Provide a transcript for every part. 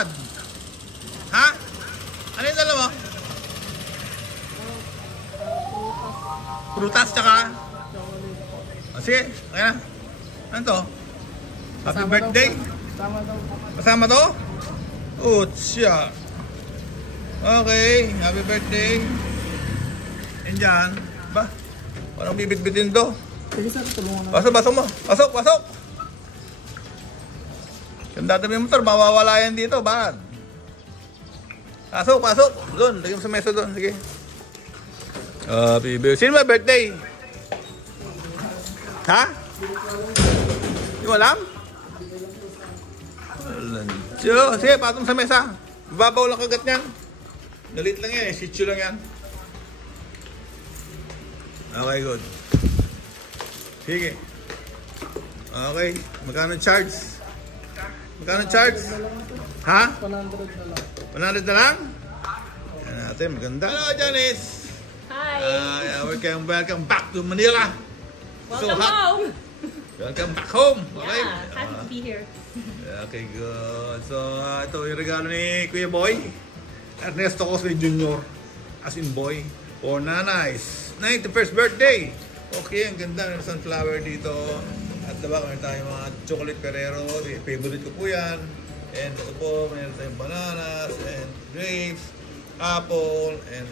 Brad? Ha? Ano yung dala mo? Prutas tsaka? Sige, okay na. Ano to? Happy birthday? Kasama to? Oh, siya. Okay, happy birthday. And dyan. Ba? Parang bibit-bitin to. Pasok mo. Pasok. Kung dadabi yung motor, mawawala yan dito. Bakit? Pasok. Doon, lagyan mo sa mesa doon. Sige. Happy birthday. Sino ba birthday? Ha? Hindi mo alam? Sige, patong sa mesa. Babaw lang kagat niyan. Galit lang yan, sityo lang yan. Okay, good. Sige. Okay, magkano charge? Ha? 100 na lang? Yan natin, maganda. Hello, Janice! Hi! Welcome back to Manila. Welcome home! Welcome back home. Okay? Yeah, happy to be here. Okay, good. So, ito yung regalo ni Kuya Boy. Ernesto Cosme Jr. As in boy. For Nanay's 91st birthday. Okay, ang ganda ng sunflower dito. At diba, meron tayong mga chocolate Ferrero. Favorite ko po yan. And ito po, meron tayong bananas and grapes, apple, and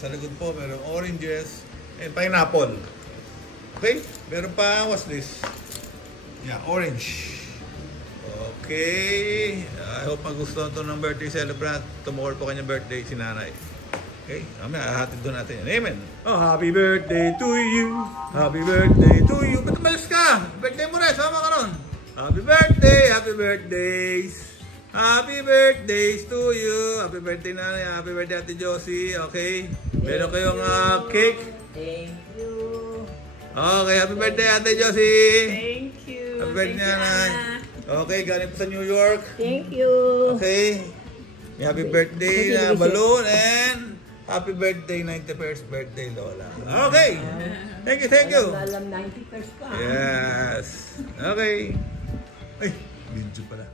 sa likod po, meron oranges and pineapple. Okay? Meron pa, what's this? Yeah, orange. Okay. I hope magustuhan ito ng birthday celebrant. Tomorrow po kanyang birthday, si Nanay. Okay? Hahatid doon natin yan. Amen. Oh, happy birthday to you. Happy birthday to you. Ba't umalis ka? Birthday mo rin. Sama ka ron. Happy birthday. Happy birthdays. Happy birthdays to you. Happy birthday, Nanay. Happy birthday, Ate Josie. Okay? Meron kayong cake. Thank you. Okay, happy birthday, Ate Josie. Thank you. Happy birthday, Nanay. Okay, galing po sa New York. Thank you. Okay. May happy birthday na balloon and happy birthday, 91st birthday, Lola. Okay. Thank you. Alam 91st ka. Yes. Okay. Ay, video pala.